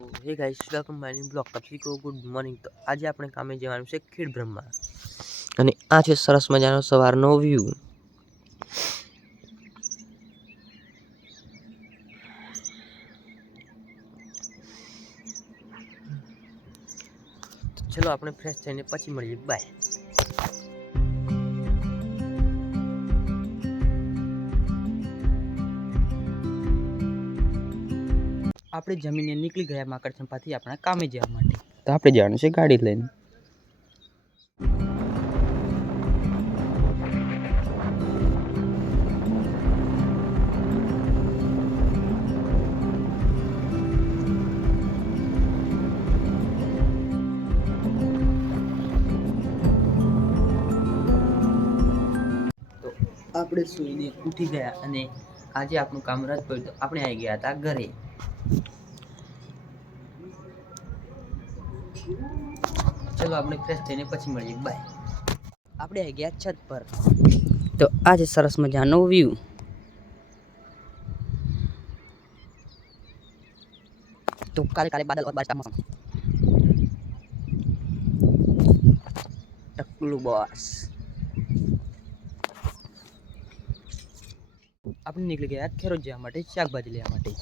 Hey guys welcome my new blog પત્રિકો good morning. તો આજે આપણે કામે જવાનું છે ખેડ બ્રહ્મા અને આ છે સરસ મજાનો સવારનો વ્યૂ। ચલો આપણે ફ્રેશ થઈને પછી મળીએ, બાય। આપણે જમીને નીકળી ગયા માકડચંપાથી આપણા કામે જવા માટે। તો આપણે જવાનું છે ગાડી લઈને। તો આપણે સૂઈને ઉઠી ગયા અને આજે આપણું કામ રદ પડ્યું તો આપણે આવી ગયા હતા ઘરે। चलो આપણે ફ્રેશ થઈને પછી મળીએ, બાય। આપણે આવી ગયા છત પર। તો આજે સરસ મજાનો વ્યૂ। તો કાલે કાલે बादल और बारिश का मौसम। टकलू बॉस આપણે નીકળી ગયા ખેરોજ જવા માટે, શાકભાજી લેવા માટે।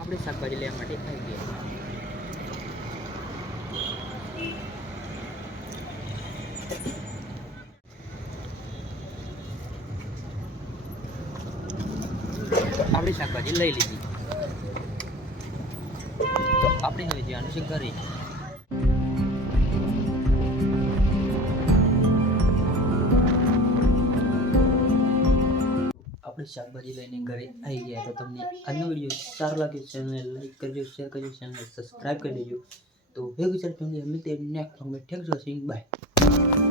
આપણે શાકભાજી લેવા માટે આવી ગયા। આપણી શાકભાજી લઈ લીધી તો આપણે હવે જવાનું છે ઘરે। આપણે શાકભાજી લઈને ઘરે આવી ગયા। તો તમને આજનો વિડીયો સારો લાગે ચેનલને લાઈક કરજો, શેર કરજો, ચેનલને સબસ્ક્રાઇબ કરી દેજો। તો ભેગું ચાલતું મિલતે નેક્સ્ટ में ઠેક જો સિંહ, બાય।